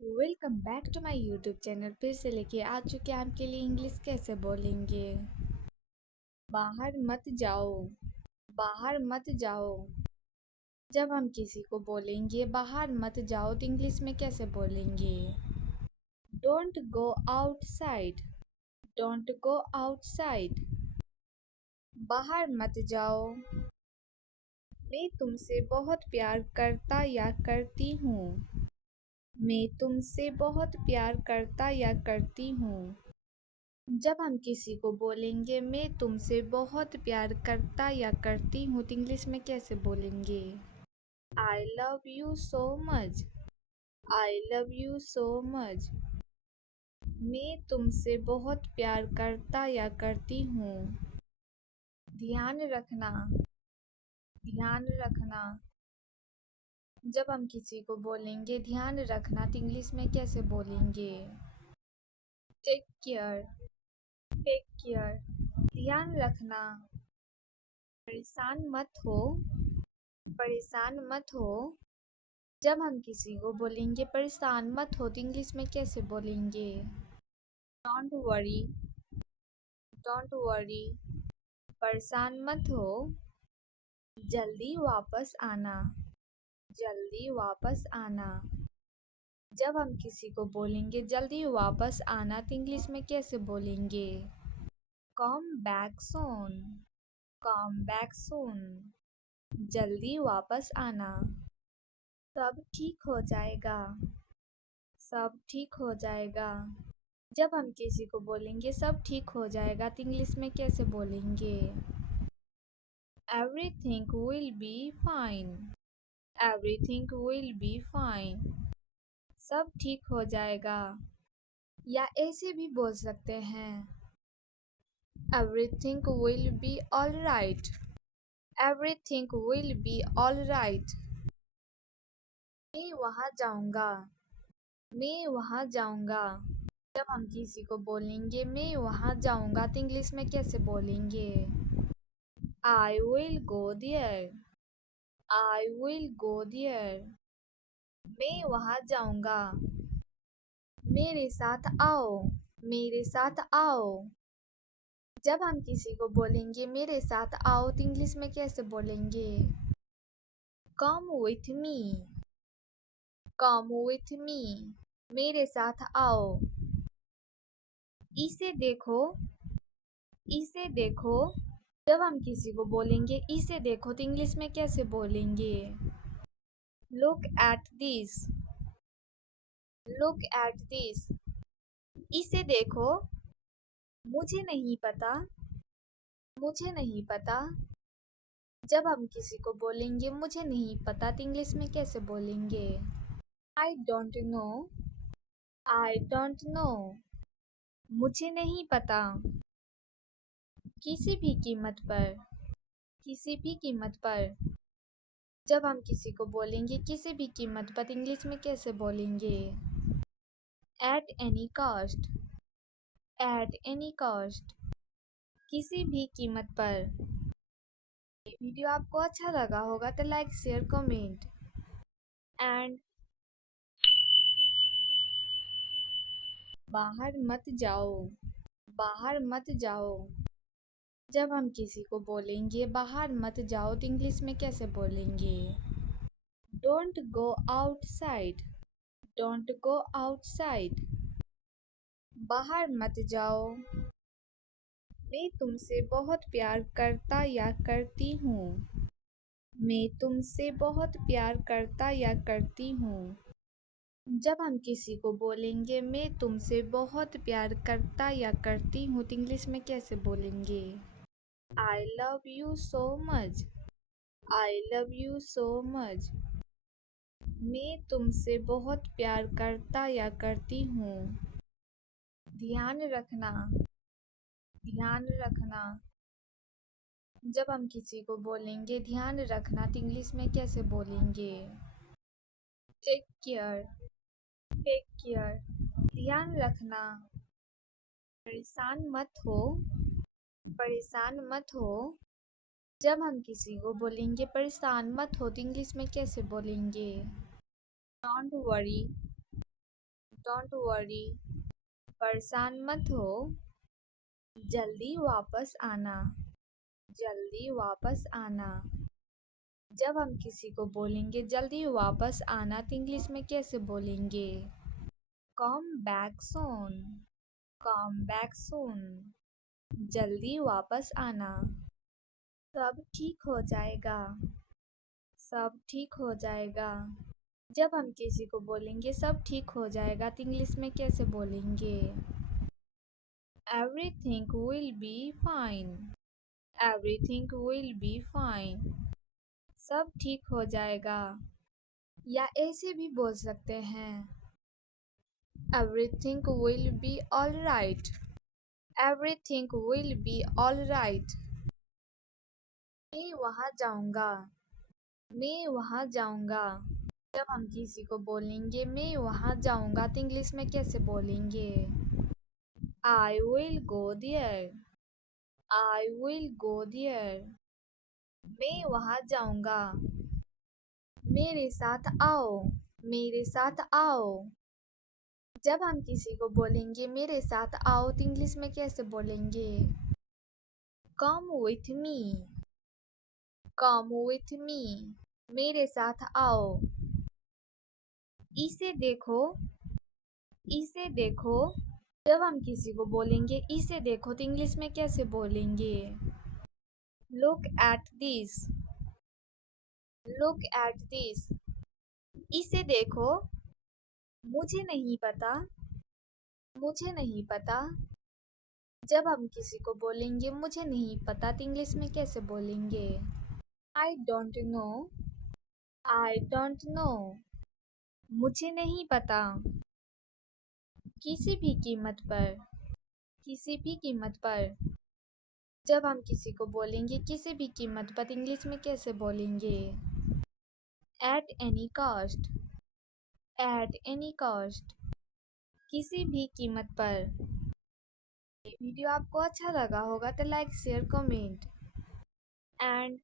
Welcome back to my YouTube channel. फिर से लेके आ चुके हैं आपके लिए इंग्लिश कैसे बोलेंगे। बाहर मत जाओ। बाहर मत जाओ। जब हम किसी को बोलेंगे बाहर मत जाओ तो इंग्लिश में कैसे बोलेंगे। Don't go outside. Don't go outside. बाहर मत जाओ। मैं तुमसे बहुत प्यार करता या करती हूँ। मैं तुमसे बहुत प्यार करता या करती हूँ। जब हम किसी को बोलेंगे मैं तुमसे बहुत प्यार करता या करती हूँ तो इंग्लिश में कैसे बोलेंगे। I love you so much. I love you so much. मैं तुमसे बहुत प्यार करता या करती हूँ। ध्यान रखना। ध्यान रखना। जब हम किसी को बोलेंगे ध्यान रखना तो इंग्लिश में कैसे बोलेंगे। Take care. Take care. ध्यान रखना। परेशान मत हो। परेशान मत हो। जब हम किसी को बोलेंगे परेशान मत हो तो इंग्लिश में कैसे बोलेंगे। Don't worry. Don't worry. परेशान मत हो। जल्दी वापस आना। जल्दी वापस आना। जब हम किसी को बोलेंगे जल्दी वापस आना तो इंग्लिश में कैसे बोलेंगे। Come back soon. Come back soon. जल्दी वापस आना। सब ठीक हो जाएगा। सब ठीक हो जाएगा। जब हम किसी को बोलेंगे सब ठीक हो जाएगा तो इंग्लिश में कैसे बोलेंगे। Everything will be fine. Everything will be fine. सब ठीक हो जाएगा। या ऐसे भी बोल सकते हैं everything will be all right. Everything will be all right. मैं वहाँ जाऊँगा। मैं वहाँ जाऊँगा। जब हम किसी को बोलेंगे मैं वहाँ जाऊँगा तो इंग्लिश में कैसे बोलेंगे। I will go there. I will go there. मैं वहाँ जाऊँगा। मेरे साथ आओ। मेरे साथ आओ। जब हम किसी को बोलेंगे मेरे साथ आओ तो इंग्लिश में कैसे बोलेंगे। Come with me. Come with me. मेरे साथ आओ। इसे देखो। इसे देखो। जब हम किसी को बोलेंगे इसे देखो तो इंग्लिश में कैसे बोलेंगे। Look at this. Look at this. इसे देखो। मुझे नहीं पता। मुझे नहीं पता। जब हम किसी को बोलेंगे मुझे नहीं पता तो इंग्लिश में कैसे बोलेंगे। I don't know. I don't know. मुझे नहीं पता। किसी भी कीमत पर। किसी भी कीमत पर। जब हम किसी को बोलेंगे किसी भी कीमत पर इंग्लिश में कैसे बोलेंगे। At any cost. At any cost. किसी भी कीमत पर। ये वीडियो आपको अच्छा लगा होगा तो लाइक शेयर कमेंट एंड बाहर मत जाओ। बाहर मत जाओ। जब हम किसी को बोलेंगे बाहर मत जाओ तो इंग्लिश में कैसे बोलेंगे। Don't go outside. Don't go outside. बाहर मत जाओ। मैं तुमसे बहुत प्यार करता या करती हूँ। मैं तुमसे बहुत प्यार करता या करती हूँ। जब हम किसी को बोलेंगे मैं तुमसे बहुत प्यार करता या करती हूँ तो इंग्लिश में कैसे बोलेंगे। I love you so much. I love you so much. मैं तुमसे बहुत प्यार करता या करती हूँ। ध्यान रखना। ध्यान रखना। जब हम किसी को बोलेंगे ध्यान रखना तो इंग्लिश में कैसे बोलेंगे। Take care. Take care. ध्यान रखना। परेशान मत हो। परेशान मत हो। जब हम किसी को बोलेंगे परेशान मत हो तो इंग्लिश में कैसे बोलेंगे। Don't worry. डोंट वरी, परेशान मत हो, जल्दी वापस आना, जल्दी वापस आना। जब हम किसी को बोलेंगे जल्दी वापस आना तो इंग्लिश में कैसे बोलेंगे? Come back soon, come back soon, जल्दी वापस आना। सब ठीक हो जाएगा, सब ठीक हो जाएगा। जब हम किसी को बोलेंगे सब ठीक हो जाएगा तो इंग्लिश में कैसे बोलेंगे? Everything will be fine, everything will be fine, सब ठीक हो जाएगा। या ऐसे भी बोल सकते हैं, everything will be all right, everything will be all right. मैं वहाँ जाऊँगा, मैं वहाँ जाऊँगा। जब हम किसी को बोलेंगे मैं वहाँ जाऊँगा तो इंग्लिश में कैसे बोलेंगे? I will go there, I will go there, मैं वहाँ जाऊँगा। मेरे साथ आओ, मेरे साथ आओ। जब हम किसी को बोलेंगे मेरे साथ आओ तो इंग्लिश में कैसे बोलेंगे? Come with me, come with me, मेरे साथ आओ। इसे देखो, इसे देखो। जब हम किसी को बोलेंगे इसे देखो तो इंग्लिश में कैसे बोलेंगे? Look at this, look at this, इसे देखो। मुझे नहीं पता, मुझे नहीं पता। जब हम किसी को बोलेंगे मुझे नहीं पता तो इंग्लिश में कैसे बोलेंगे? I don't know, I don't know, मुझे नहीं पता। किसी भी कीमत पर, किसी भी कीमत पर। जब हम किसी को बोलेंगे किसी भी कीमत पर इंग्लिश में कैसे बोलेंगे? At any cost, at any cost, किसी भी कीमत पर। ये वीडियो आपको अच्छा लगा होगा तो लाइक शेयर कमेंट एंड